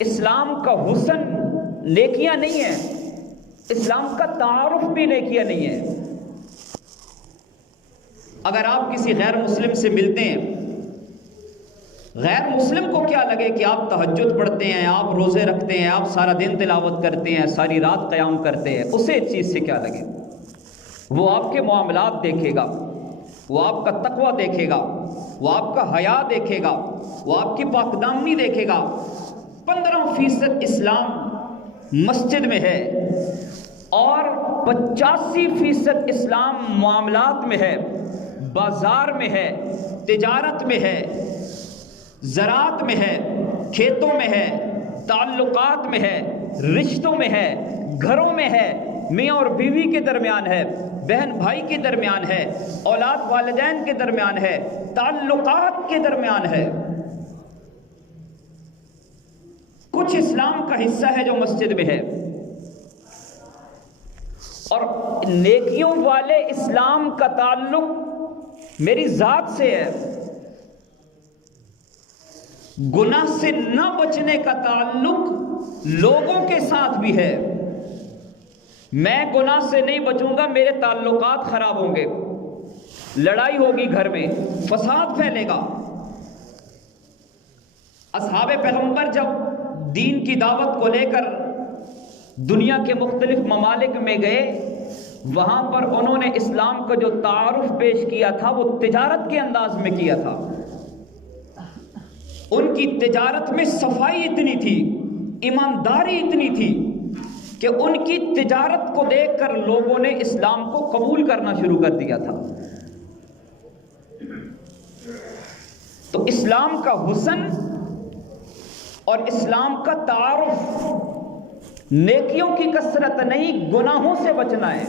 اسلام کا حسن نیکیاں نہیں ہے، اسلام کا تعارف بھی نیکیاں نہیں ہے۔ اگر آپ کسی غیر مسلم سے ملتے ہیں، غیر مسلم کو کیا لگے کہ آپ تہجد پڑھتے ہیں، آپ روزے رکھتے ہیں، آپ سارا دن تلاوت کرتے ہیں، ساری رات قیام کرتے ہیں، اسے اس چیز سے کیا لگے؟ وہ آپ کے معاملات دیکھے گا، وہ آپ کا تقوی دیکھے گا، وہ آپ کا حیا دیکھے گا، وہ آپ کی پاک دامنی دیکھے گا۔ 15% اسلام مسجد میں ہے اور 85% اسلام معاملات میں ہے، بازار میں ہے، تجارت میں ہے، زراعت میں ہے، کھیتوں میں ہے، تعلقات میں ہے، رشتوں میں ہے، گھروں میں ہے، میاں اور بیوی کے درمیان ہے، بہن بھائی کے درمیان ہے، اولاد والدین کے درمیان ہے، تعلقات کے درمیان ہے۔ کچھ اسلام کا حصہ ہے جو مسجد میں ہے، اور نیکیوں والے اسلام کا تعلق میری ذات سے ہے۔ گناہ سے نہ بچنے کا تعلق لوگوں کے ساتھ بھی ہے۔ میں گناہ سے نہیں بچوں گا، میرے تعلقات خراب ہوں گے، لڑائی ہوگی، گھر میں فساد پھیلے گا۔ اصحاب پیغمبر جب دین کی دعوت کو لے کر دنیا کے مختلف ممالک میں گئے، وہاں پر انہوں نے اسلام کا جو تعارف پیش کیا تھا وہ تجارت کے انداز میں کیا تھا۔ ان کی تجارت میں صفائی اتنی تھی، ایمانداری اتنی تھی کہ ان کی تجارت کو دیکھ کر لوگوں نے اسلام کو قبول کرنا شروع کر دیا تھا۔ تو اسلام کا حسن اور اسلام کا تعارف نیکیوں کی کثرت نہیں، گناہوں سے بچنا ہے۔